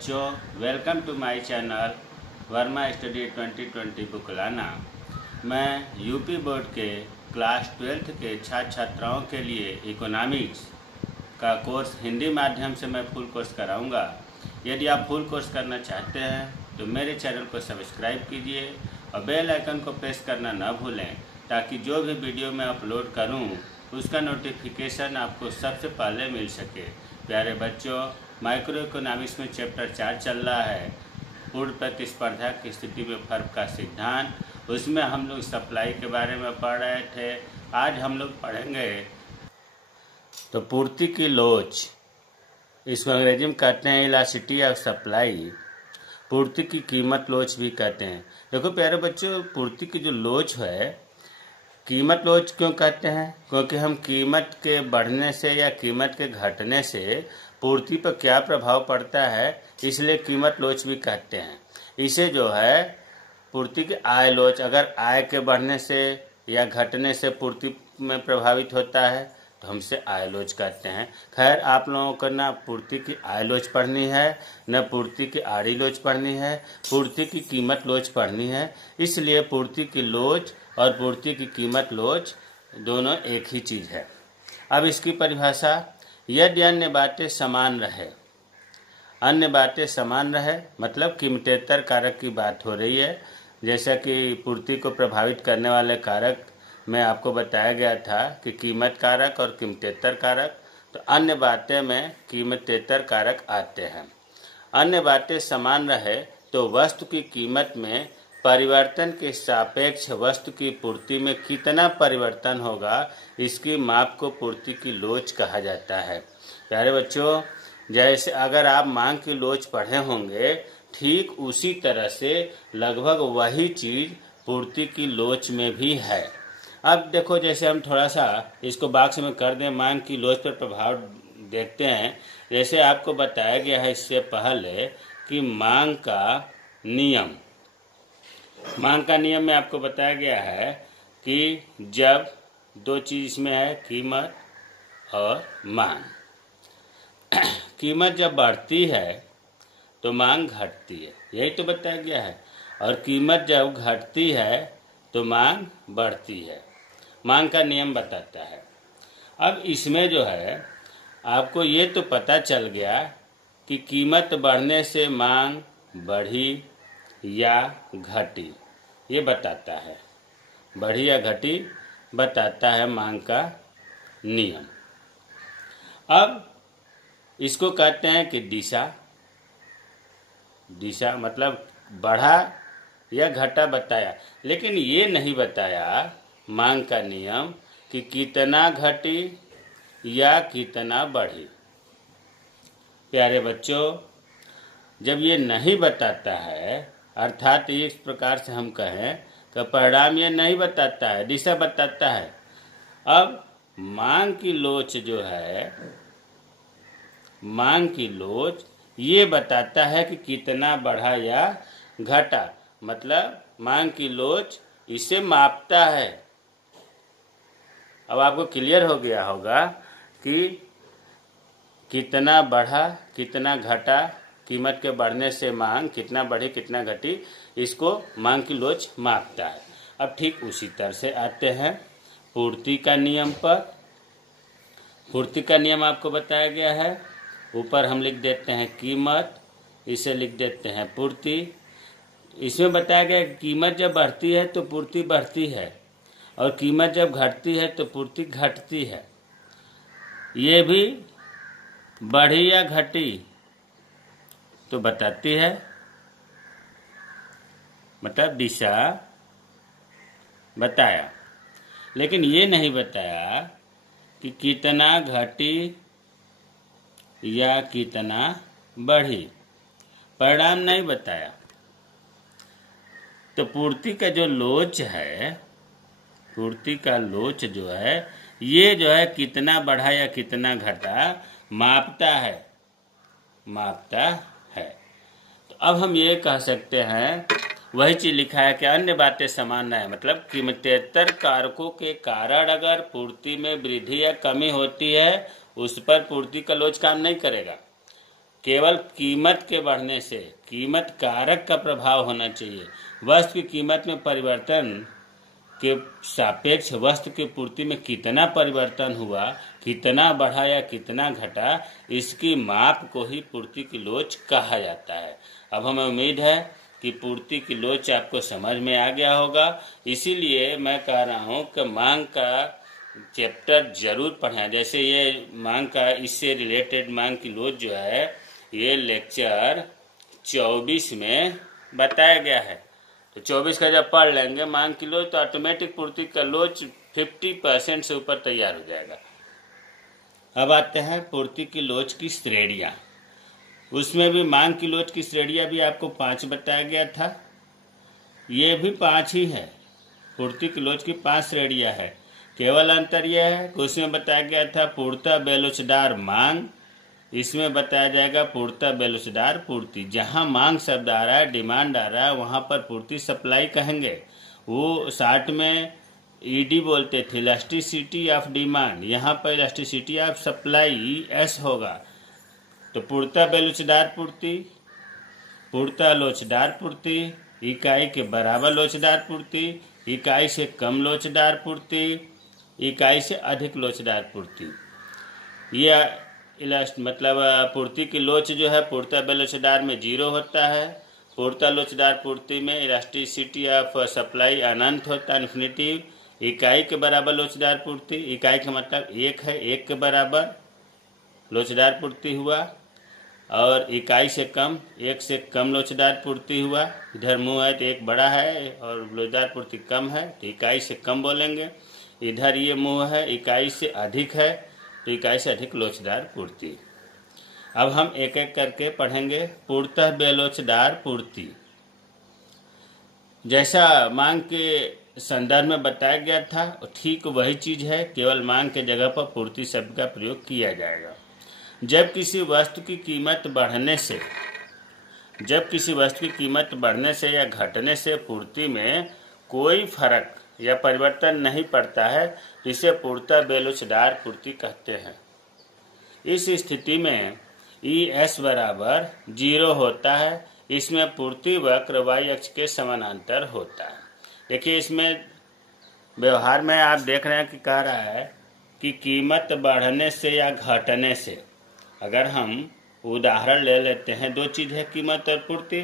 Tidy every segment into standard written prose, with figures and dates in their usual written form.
बच्चों, welcome to my channel Verma study 2020 बुकलाना। मैं यूपी बोर्ड के क्लास 12th के छात्र छात्राओं के लिए इकोनॉमिक्स का कोर्स हिंदी माध्यम से मैं फुल कोर्स कराऊंगा। यदि आप फुल कोर्स करना चाहते हैं तो मेरे चैनल को सब्सक्राइब कीजिए और बेल आइकन को प्रेस करना न भूलें, ताकि जो भी वीडियो मैं अपलोड करूं उसका नोटिफिकेशन आपको सबसे पहले मिल सके। प्यारे बच्चों, माइक्रो इकोनॉमिक्स में चैप्टर 4 चल रहा है, पूर्ण प्रतिस्पर्धा की स्थिति में फर्क का सिद्धांत। उसमें हम लोग सप्लाई के बारे में पढ़ रहे थे। आज हम लोग पढ़ेंगे तो पूर्ति की लोच, इसको अंग्रेजी में कहते हैं इलास्टिसिटी ऑफ सप्लाई। पूर्ति की कीमत लोच भी कहते हैं। देखो प्यारे बच्चों, पूर्ति की जो लोच है, कीमत लोच क्यों कहते हैं? क्योंकि हम कीमत के बढ़ने से या कीमत के घटने से पूर्ति पर क्या प्रभाव पड़ता है, इसलिए कीमत लोच भी कहते हैं। इसे जो है पूर्ति की आय लोच, अगर आय के बढ़ने से या घटने से पूर्ति में प्रभावित होता है तो हमसे आय लोच कहते हैं। खैर, आप लोगों को ना पूर्ति की आय लोच पढ़नी है, न पूर्ति की आड़ी लोच पढ़नी है, पूर्ति की कीमत लोच पढ़नी है। इसलिए पूर्ति की लोच और पूर्ति की कीमत लोच दोनों एक ही चीज़ है। अब इसकी परिभाषा, यदि अन्य बातें समान रहे, अन्य बातें समान रहे मतलब कीमतेतर कारक की बात हो रही है। जैसा कि पूर्ति को प्रभावित करने वाले कारक में आपको बताया गया था कि कीमत कारक और कीमतेतर कारक, तो अन्य बातें में कीमतेतर कारक आते हैं। अन्य बातें समान रहे तो वस्तु की कीमत में परिवर्तन के सापेक्ष वस्तु की पूर्ति में कितना परिवर्तन होगा, इसकी माप को पूर्ति की लोच कहा जाता है। प्यारे बच्चों, जैसे अगर आप मांग की लोच पढ़े होंगे, ठीक उसी तरह से लगभग वही चीज़ पूर्ति की लोच में भी है। अब देखो, जैसे हम थोड़ा सा इसको बॉक्स में कर दें, मांग की लोच पर प्रभाव देखते हैं। जैसे आपको बताया गया है इससे पहले कि मांग का नियम में आपको बताया गया है कि जब दो चीज़ इसमें है, कीमत और मांग। कीमत जब बढ़ती है तो मांग घटती है, यही तो बताया गया है। और कीमत जब घटती है तो मांग बढ़ती है। मांग का नियम बताता है। अब इसमें जो है आपको ये तो पता चल गया कि कीमत बढ़ने से मांग बढ़ी या घटी, ये बताता है। बढ़ी या घटी बताता है मांग का नियम। अब इसको कहते हैं कि दिशा मतलब बढ़ा या घटा बताया, लेकिन ये नहीं बताया मांग का नियम कि कितना घटी या कितना बढ़ी। प्यारे बच्चों, जब ये नहीं बताता है, अर्थात इस प्रकार से हम कहें कि परिणाम ये नहीं बताता है, दिशा बताता है। अब मांग की लोच जो है, मांग की लोच ये बताता है कि कितना बढ़ा या घटा, मतलब मांग की लोच इसे मापता है। अब आपको क्लियर हो गया होगा कि कितना बढ़ा कितना घटा, कीमत के बढ़ने से मांग कितना बढ़ी कितना घटी, इसको मांग की लोच मापता है। अब ठीक उसी तरह से आते हैं पूर्ति का नियम पर। पूर्ति का नियम आपको बताया गया है, ऊपर हम लिख देते हैं कीमत, इसे लिख देते हैं पूर्ति। इसमें बताया गया कि कीमत जब बढ़ती है तो पूर्ति बढ़ती है, और कीमत जब घटती है तो पूर्ति घटती है। ये भी बढ़ी या घटी तो बताती है, मतलब दिशा बताया, लेकिन ये नहीं बताया कि कितना घटी या कितना बढ़ी, परिणाम नहीं बताया। तो पूर्ति का जो लोच है, पूर्ति का लोच जो है, ये जो है कितना बढ़ा या कितना घटा मापता है। तो अब हम ये कह सकते हैं, वही चीज लिखा है कि अन्य बातें समान है, मतलब कीमतेतर कारकों के कारण अगर पूर्ति में वृद्धि या कमी होती है, उस पर पूर्ति का लोच काम नहीं करेगा। केवल कीमत के बढ़ने से कीमत कारक का प्रभाव होना चाहिए। वस्तु की कीमत में परिवर्तन के सापेक्ष वस्तु की पूर्ति में कितना परिवर्तन हुआ, कितना बढ़ा या कितना घटा, इसकी माप को ही पूर्ति की लोच कहा जाता है। अब हमें उम्मीद है कि पूर्ति की लोच आपको समझ में आ गया होगा। इसीलिए मैं कह रहा हूँ कि मांग का चैप्टर जरूर पढ़ें। जैसे ये मांग का, इससे रिलेटेड मांग की लोच जो है, ये लेक्चर 24 में बताया गया है। तो 24 का जब पढ़ लेंगे मांग की लोच, तो ऑटोमेटिक पूर्ति का लोच 50% से ऊपर तैयार हो जाएगा। अब आते हैं पूर्ति की लोच की श्रेणियाँ। उसमें भी मांग की लोच की श्रेणियाँ भी आपको 5 बताया गया था, ये भी 5 ही है। पूर्ति की लोच की 5 श्रेणियाँ है। केवल अंतर यह है कि उसमें बताया गया था पूर्णतः बेलोचदार मांग, इसमें बताया जाएगा पूर्णतः बेलोचदार पूर्ति। जहाँ मांग शब्द आ रहा है, डिमांड आ रहा है, वहाँ पर पूर्ति सप्लाई कहेंगे। वो 60 में ईडी बोलते थे, इलास्टिसिटी ऑफ डिमांड, यहाँ पर इलास्टिसिटी ऑफ सप्लाई एस होगा। तो पूर्णतः बेलोचदार पूर्ति, पूर्णतः लोचदार पूर्ति, इकाई के बराबर लोचदार पूर्ति, इकाई से कम लोचदार पूर्ति, इकाई से अधिक लोचदार पूर्ति। यह मतलब पूर्ति की लोच जो है पूर्णतः बेलोचदार में 0 होता है। पूर्णतः लोचदार पूर्ति में इलास्टिसिटी ऑफ सप्लाई अनंत होता है, इन्फिनिटी। इकाई के बराबर लोचदार पूर्ति, इकाई का मतलब 1 है, 1 के बराबर लोचदार पूर्ति हुआ। और इकाई से कम, 1 से कम लोचदार पूर्ति हुआ। इधर मुंह है तो 1 बड़ा है और लोचदार पूर्ति कम है, तो इकाई से कम बोलेंगे। इधर ये मुंह है, इकाई से अधिक है, तो इकाई से अधिक लोचदार पूर्ति। अब हम एक एक करके पढ़ेंगे। पूर्णतः बेलोचदार पूर्ति, जैसा मांग के संदर्भ में बताया गया था ठीक वही चीज है, केवल मांग के जगह पर पूर्ति शब्द का प्रयोग किया जाएगा। जब किसी वस्तु की कीमत बढ़ने से या घटने से पूर्ति में कोई फर्क या परिवर्तन नहीं पड़ता है, तो इसे पूर्णतः बेलोचदार पूर्ति कहते हैं। इस स्थिति में ES बराबर 0 होता है। इसमें पूर्ति वक्र y अक्ष के समानांतर होता है। देखिए, इसमें व्यवहार में आप देख रहे हैं कि कह रहा है कि कीमत बढ़ने से या घटने से। अगर हम उदाहरण ले लेते हैं, 2 चीज़ है, कीमत और पूर्ति।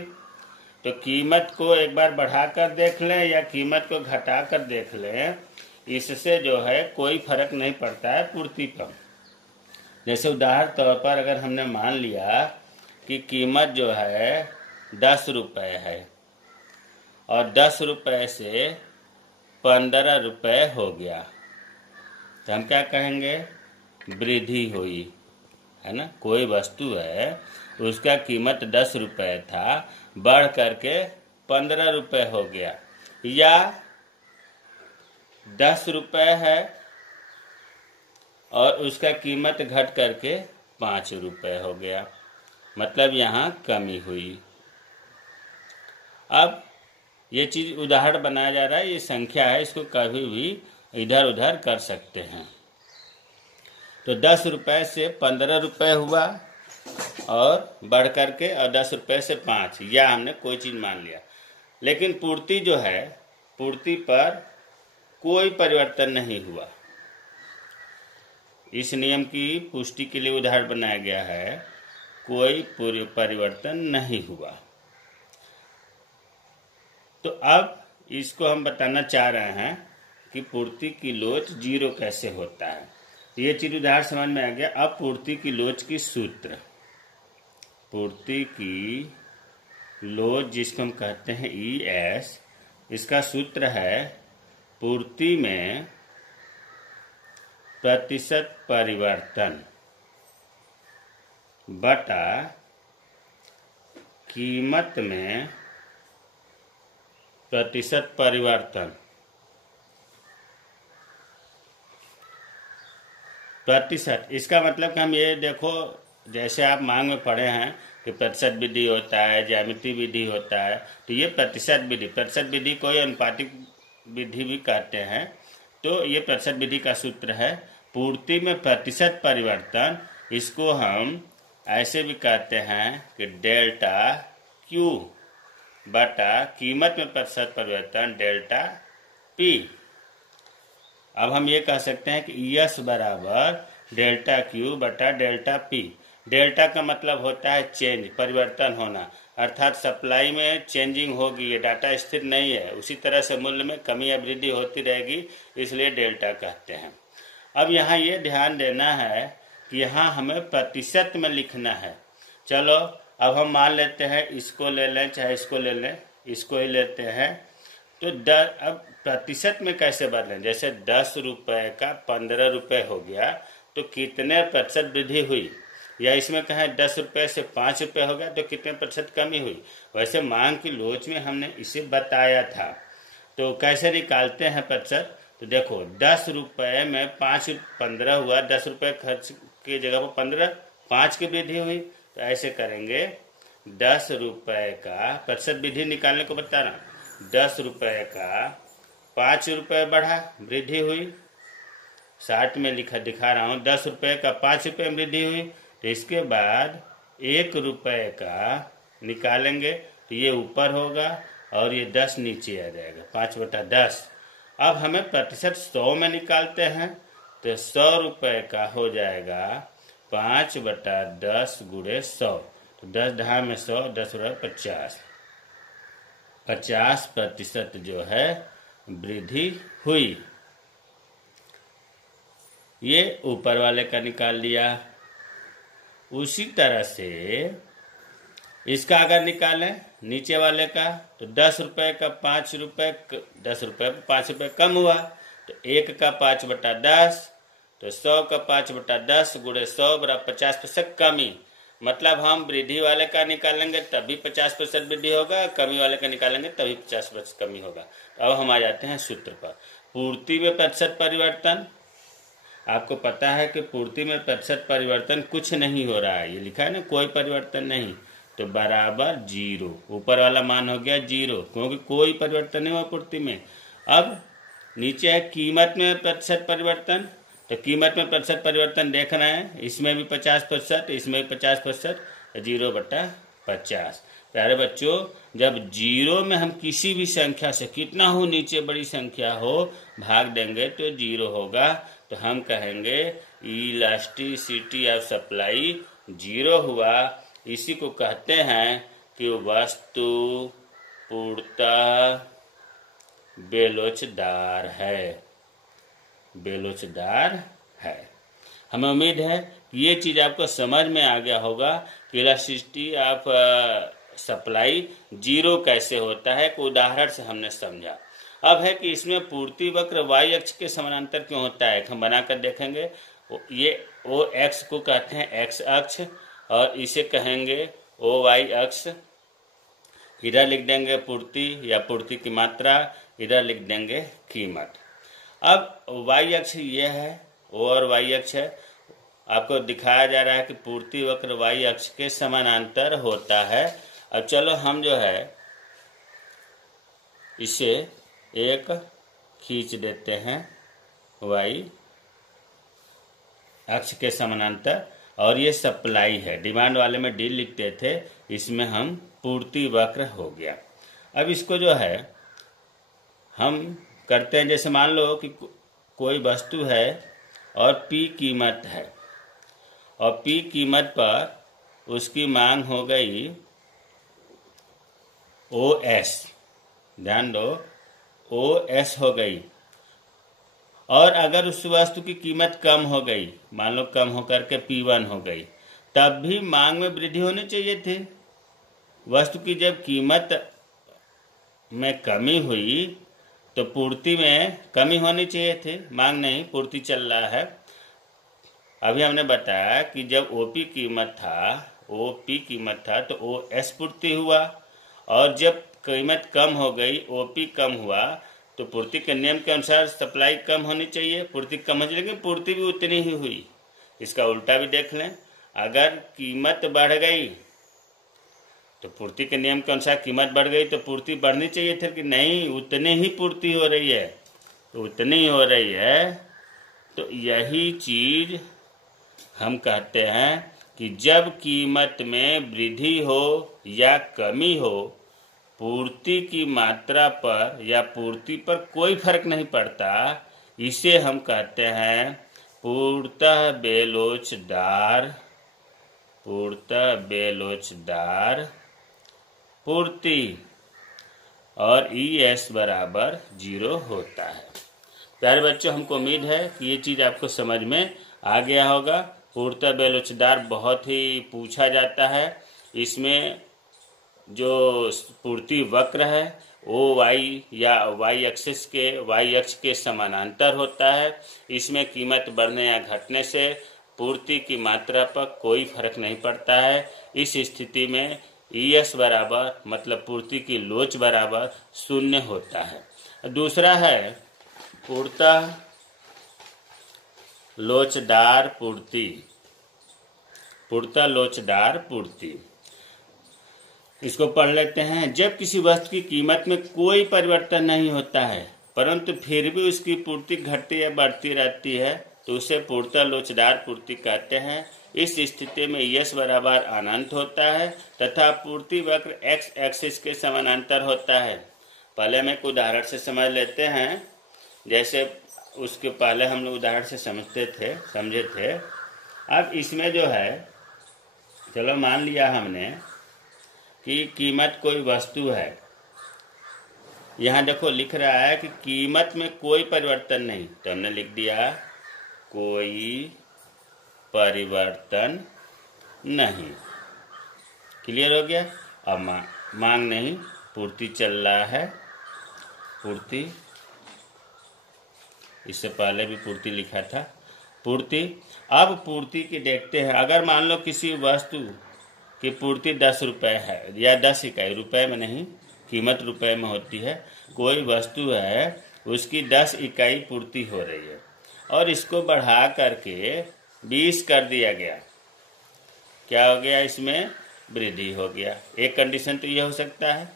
तो कीमत को एक बार बढ़ाकर देख लें या कीमत को घटाकर देख लें, इससे जो है कोई फर्क नहीं पड़ता है पूर्ति पर। जैसे उदाहरण तौर पर अगर हमने मान लिया कि कीमत जो है 10 रुपये है और 10 रुपये से 15 रुपये हो गया, तो हम क्या कहेंगे? वृद्धि हुई, है ना। कोई वस्तु है, उसका कीमत 10 रुपये था, बढ़ करके 15 रुपये हो गया, या 10 रुपये है और उसका कीमत घट करके 5 रुपये हो गया, मतलब यहाँ कमी हुई। अब ये चीज़ उदाहरण बनाया जा रहा है, ये संख्या है, इसको कभी भी इधर उधर कर सकते हैं। तो 10 रुपये से 15 रुपये हुआ और बढ़ करके, और 10 रुपये से 5, या हमने कोई चीज़ मान लिया। लेकिन पूर्ति जो है, पूर्ति पर कोई परिवर्तन नहीं हुआ। इस नियम की पुष्टि के लिए उदाहरण बनाया गया है, कोई परिवर्तन नहीं हुआ। तो अब इसको हम बताना चाह रहे हैं कि पूर्ति की लोच 0 कैसे होता है। ये चीज उदाहरण समझ में आ गया। अब पूर्ति की लोच की सूत्र, पूर्ति की लोच जिसको हम कहते हैं ES, इसका सूत्र है पूर्ति में प्रतिशत परिवर्तन बटा कीमत में प्रतिशत परिवर्तन। प्रतिशत, इसका मतलब कि हम ये देखो, जैसे आप मांग में पढ़े हैं कि प्रतिशत विधि होता है, ज्यामिति विधि होता है, तो ये प्रतिशत विधि को अनुपातिक विधि भी कहते हैं। तो ये प्रतिशत विधि का सूत्र है पूर्ति में प्रतिशत परिवर्तन, इसको हम ऐसे भी कहते हैं कि डेल्टा क्यू बटा कीमत में प्रतिशत परिवर्तन डेल्टा पी। अब हम ये कह सकते हैं कि यस बराबर डेल्टा क्यू बटा डेल्टा पी। डेल्टा का मतलब होता है चेंज, परिवर्तन होना, अर्थात सप्लाई में चेंजिंग होगी, ये डाटा स्थिर नहीं है, उसी तरह से मूल्य में कमी या वृद्धि होती रहेगी, इसलिए डेल्टा कहते हैं। अब यहाँ ये ध्यान देना है कि यहाँ हमें प्रतिशत में लिखना है। चलो अब हम मान लेते हैं, इसको ले लें चाहे इसको ले लें, इसको ही लेते हैं। तो अब प्रतिशत में कैसे बदलें? जैसे 10 रुपये का 15 रुपये हो गया तो कितने प्रतिशत वृद्धि हुई, या इसमें कहें 10 रुपये से 5 रुपये हो गया तो कितने प्रतिशत कमी हुई। वैसे मांग की लोच में हमने इसे बताया था। तो कैसे निकालते हैं प्रतिशत? तो देखो 10 रुपये में 15 हुआ, 10 रुपये खर्च की जगह पर 15, 5 की वृद्धि हुई। तो ऐसे करेंगे, 10 रुपये का प्रतिशत वृद्धि निकालने को बता रहा हूँ। 10 रुपये का 5 रुपये बढ़ा, वृद्धि हुई। 60 में दिखा रहा हूँ, 10 रुपये का 5 रुपये में वृद्धि हुई। तो इसके बाद 1 रुपये का निकालेंगे तो ये ऊपर होगा और ये 10 नीचे आ जाएगा, 5/10। अब हमें प्रतिशत 100 में निकालते हैं तो 100 रुपये का हो जाएगा 5/10 गुणे 100। तो 10 ढाई में 100, 10 50, 50% जो है वृद्धि हुई। ये ऊपर वाले का निकाल लिया। उसी तरह से इसका अगर निकालें नीचे वाले का, तो 10 रुपये का 5 रुपये, 10 रुपये पर 5 रुपये कम हुआ तो 1 का 5/10, तो 100 का 5/10 गुणे 100 बराबर 50% कमी। मतलब हम वृद्धि वाले का निकालेंगे तभी 50% वृद्धि होगा, कमी वाले का निकालेंगे तभी 50% कमी होगा। अब हम आ जाते हैं सूत्र पर। पूर्ति में प्रतिशत परिवर्तन, आपको पता है कि पूर्ति में प्रतिशत परिवर्तन कुछ नहीं हो रहा है, ये लिखा है ना, कोई परिवर्तन नहीं, तो बराबर 0। ऊपर वाला मान हो गया 0 क्योंकि कोई परिवर्तन नहीं हुआ पूर्ति में। अब नीचे है कीमत में प्रतिशत परिवर्तन, तो कीमत में प्रतिशत परिवर्तन देख रहे हैं, इसमें भी 50%, इसमें भी 50%, 0/50। प्यारे बच्चों, जब 0 में हम किसी भी संख्या से कितना हो नीचे बड़ी संख्या हो भाग देंगे तो 0 होगा। तो हम कहेंगे इलास्टिसिटी ऑफ सप्लाई 0 हुआ। इसी को कहते हैं कि वस्तु पूर्णतः बेलोचदार है, बेलोचदार है। हमें उम्मीद है कि ये चीज़ आपको समझ में आ गया होगा कि इलास्टिसिटी ऑफ सप्लाई 0 कैसे होता है। एक उदाहरण से हमने समझा। अब है कि इसमें पूर्ति वक्र y अक्ष के समानांतर क्यों होता है, हम बनाकर देखेंगे। ये ओ एक्स को कहते हैं x अक्ष और इसे कहेंगे ओ वाई अक्ष। इधर लिख देंगे पूर्ति या पूर्ति की मात्रा, इधर लिख देंगे कीमत। अब y अक्ष ये है, ओ और y अक्ष है। आपको दिखाया जा रहा है कि पूर्ति वक्र y अक्ष के समानांतर होता है। अब चलो हम जो है इसे एक खींच देते हैं y अक्ष के समानांतर, और ये सप्लाई है, डिमांड वाले में डी लिखते थे, इसमें हम पूर्ति वक्र हो गया। अब इसको जो है हम करते हैं, जैसे मान लो कि कोई वस्तु है और P कीमत है और P कीमत पर उसकी मांग हो गई OS, ध्यान दो OS हो गई। और अगर उस वस्तु की कीमत कम हो गई, मान लो कम होकर के P1 हो गई, तब भी मांग में वृद्धि होनी चाहिए थी। वस्तु की जब कीमत में कमी हुई तो पूर्ति में कमी होनी चाहिए थी, मांग नहीं, पूर्ति चल रहा है। अभी हमने बताया कि जब OP कीमत था तो OS पूर्ति हुआ, और जब कीमत कम हो गई, OP कम हुआ, तो पूर्ति के नियम के अनुसार सप्लाई कम होनी चाहिए, पूर्ति कम हो, लेकिन पूर्ति भी उतनी ही हुई। इसका उल्टा भी देख लें, अगर कीमत बढ़ गई तो पूर्ति के नियम के अनुसार कीमत बढ़ गई तो पूर्ति बढ़नी चाहिए थी कि नहीं, उतनी ही पूर्ति हो रही है, तो उतनी ही हो रही है। तो यही चीज़ हम कहते हैं कि जब कीमत में वृद्धि हो या कमी हो, पूर्ति की मात्रा पर या पूर्ति पर कोई फर्क नहीं पड़ता। इसे हम कहते हैं पूर्णतः बेलोचदार पूर्ति, और ES बराबर 0 होता है। प्यारे बच्चों, हमको उम्मीद है कि ये चीज़ आपको समझ में आ गया होगा। पूर्णतः बेलोचदार बहुत ही पूछा जाता है। इसमें जो पूर्ति वक्र है वो y या y अक्ष के समानांतर होता है। इसमें कीमत बढ़ने या घटने से पूर्ति की मात्रा पर कोई फर्क नहीं पड़ता है। इस स्थिति में ES बराबर मतलब पूर्ति की लोच बराबर 0 होता है। दूसरा है पूर्णतः लोचदार पूर्ति। इसको पढ़ लेते हैं। जब किसी वस्तु की कीमत में कोई परिवर्तन नहीं होता है परंतु फिर भी उसकी पूर्ति घटती या बढ़ती रहती है तो उसे पूर्णतः लोचदार पूर्ति कहते हैं। इस स्थिति में ES बराबर अनंत होता है तथा पूर्ति वक्र X एक्सिस के समानांतर होता है। पहले हम एक उदाहरण से समझ लेते हैं। जैसे उसके पहले हम लोग उदाहरण से समझे थे। अब इसमें जो है, चलो मान लिया हमने कि कीमत कोई वस्तु है। यहाँ देखो लिख रहा है कि कीमत में कोई परिवर्तन नहीं, तो हमने लिख दिया कोई परिवर्तन नहीं। क्लियर हो गया। अब मांग नहीं, पूर्ति चल रहा है। पूर्ति, इससे पहले भी पूर्ति लिखा था। पूर्ति, अब पूर्ति की देखते हैं। अगर मान लो किसी वस्तु की पूर्ति 10 रुपये है या 10 इकाई, रुपए में नहीं, कीमत रुपए में होती है। कोई वस्तु है, उसकी 10 इकाई पूर्ति हो रही है और इसको बढ़ा करके 20 कर दिया गया। क्या हो गया? इसमें वृद्धि हो गया। एक कंडीशन तो ये हो सकता है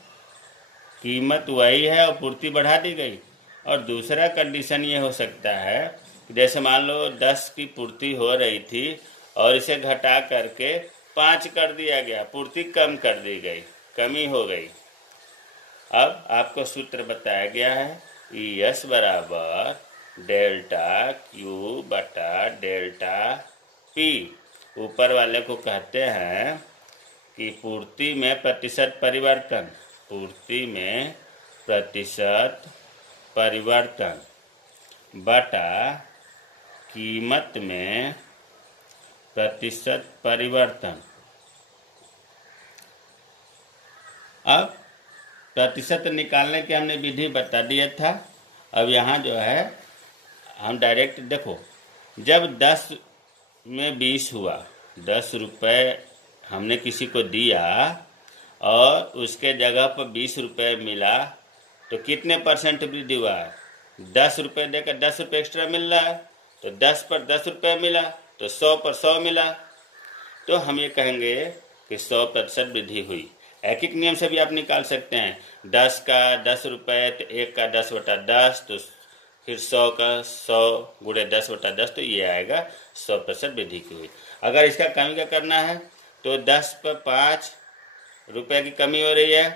कीमत वही है और पूर्ति बढ़ा दी गई, और दूसरा कंडीशन ये हो सकता है जैसे मान लो 10 की पूर्ति हो रही थी और इसे घटा करके 5 कर दिया गया, पूर्ति कम कर दी गई, कमी हो गई। अब आपको सूत्र बताया गया है ES बराबर डेल्टा Q बटा डेल्टा P। ऊपर वाले को कहते हैं कि पूर्ति में प्रतिशत परिवर्तन बटा कीमत में प्रतिशत परिवर्तन। अब प्रतिशत निकालने के हमने विधि बता दिया था। अब यहाँ जो है हम डायरेक्ट देखो, जब 10 में 20 हुआ, 10 रुपये हमने किसी को दिया और उसके जगह पर 20 रुपये मिला, तो कितने % वृद्धि हुआ है? 10 रुपये देकर 10 रुपये एक्स्ट्रा मिल रहा है, तो 10 पर 10 रुपये मिला तो 100 पर 100 मिला, तो हम ये कहेंगे कि 100% वृद्धि हुई। एक एक नियम से भी आप निकाल सकते हैं। 10 का 10 रुपये तो 1 का 10 बटा 10, तो फिर 100 का 100 गुणे 10 बटा 10, तो ये आएगा 100% वृद्धि की हुई। अगर इसका कमी का करना है तो 10 पर 5 रुपये की कमी हो रही है,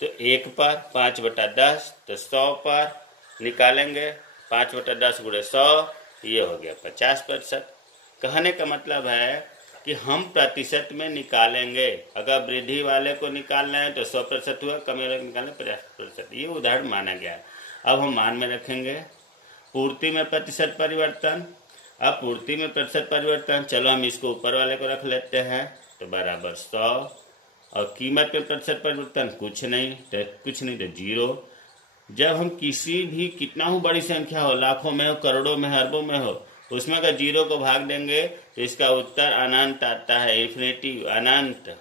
तो 1 पर 5 बटा 10, तो 100 पर निकालेंगे 5 बटा 10 गुणे 100, ये हो गया 50%। कहने का मतलब है कि हम प्रतिशत में निकालेंगे। अगर वृद्धि वाले को निकालना है तो 100% हुआ, कमी वाले को निकालना 50%। ये उदाहरण माना गया है। अब हम मान में रखेंगे पूर्ति में प्रतिशत परिवर्तन। अब पूर्ति में प्रतिशत परिवर्तन, चलो हम इसको ऊपर वाले को रख लेते हैं, तो बराबर 100, और कीमत में प्रतिशत परिवर्तन कुछ नहीं तो 0। जब हम किसी भी कितना हो बड़ी संख्या हो, लाखों में हो, करोड़ों में, अरबों में हो, उसमें अगर 0 को भाग देंगे तो इसका उत्तर अनंत आता है, इन्फिनिटी, अनंत।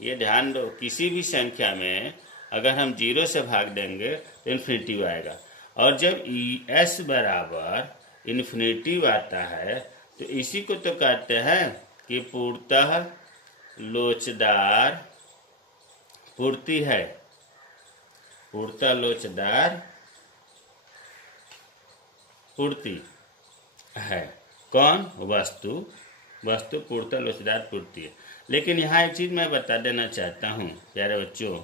ये ध्यान दो, किसी भी संख्या में अगर हम 0 से भाग देंगे तो इन्फिनिटी आएगा। और जब ES बराबर इन्फिनिटी आता है तो इसी को तो कहते हैं कि पूर्णतः लोचदार पूर्ति है। पूर्णतः लोचदार पूर्ति है। कौन? वस्तु वस्तु पूर्णतः लोचदार पूर्ति है। लेकिन यहाँ एक चीज़ मैं बता देना चाहता हूँ प्यारे बच्चों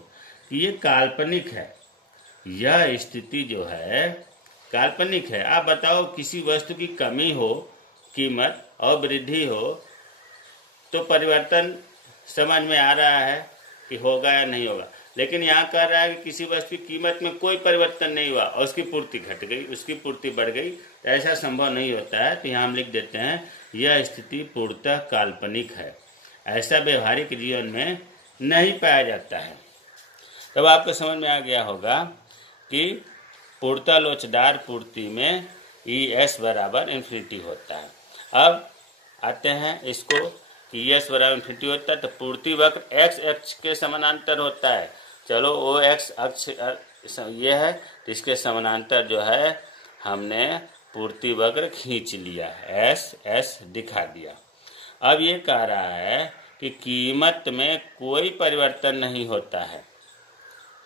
कि ये काल्पनिक है। यह स्थिति जो है काल्पनिक है। आप बताओ किसी वस्तु की कमी हो, कीमत और वृद्धि हो तो परिवर्तन समझ में आ रहा है कि होगा या नहीं होगा। लेकिन यहाँ कह रहा है कि किसी वस्तु की कीमत में कोई परिवर्तन नहीं हुआ और उसकी पूर्ति घट गई, उसकी पूर्ति बढ़ गई, ऐसा संभव नहीं होता है। तो यहाँ हम लिख देते हैं यह स्थिति पूर्णतः काल्पनिक है, ऐसा व्यवहारिक जीवन में नहीं पाया जाता है। तब आपको समझ में आ गया होगा कि पूर्णतः लोचदार पूर्ति में ES बराबर इन्फिनिटी होता है। अब आते हैं इसको कि ES बराबर इन्फिनिटी होता है तो पूर्ति वक्र X अक्ष के समानांतर होता है। चलो OX अक्ष ये है तो इसके समानांतर जो है हमने पूर्ति वक्र खींच लिया, S दिखा दिया। अब ये कह रहा है कि कीमत में कोई परिवर्तन नहीं होता है।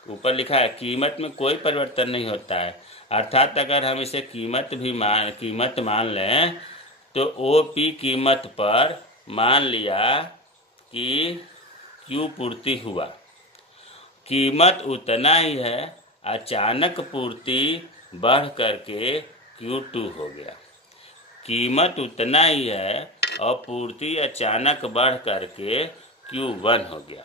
ऊपर लिखा है कीमत में कोई परिवर्तन नहीं होता है, अर्थात अगर हम इसे कीमत मान लें तो OP कीमत पर मान लिया कि Q पूर्ति हुआ, कीमत उतना ही है, अचानक पूर्ति बढ़ करके Q2 हो गया। कीमत उतना ही है और पूर्ति अचानक बढ़ करके Q1 हो गया।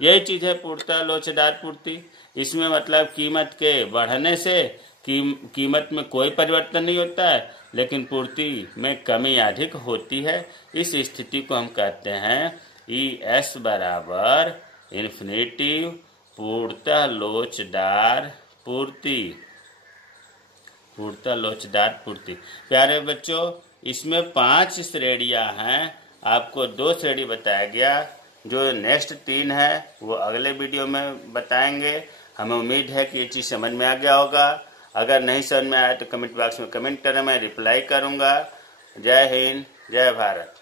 यही चीज़ है पूर्णतः लोचदार पूर्ति। इसमें मतलब कीमत के बढ़ने से कीमत में कोई परिवर्तन नहीं होता है, लेकिन पूर्ति में कमी अधिक होती है। इस स्थिति को हम कहते हैं ES बराबर इन्फिनिटी पूर्णतः लोचदार पूर्ति। पूर्णतः लोचदार पूर्ति। प्यारे बच्चों, इसमें 5 श्रेणियां हैं, आपको 2 श्रेणी बताया गया। जो नेक्स्ट 3 है वो अगले वीडियो में बताएंगे। हमें उम्मीद है कि ये चीज़ समझ में आ गया होगा। अगर नहीं समझ में आया तो कमेंट बॉक्स में कमेंट करें, मैं रिप्लाई करूँगा। जय हिंद, जय भारत।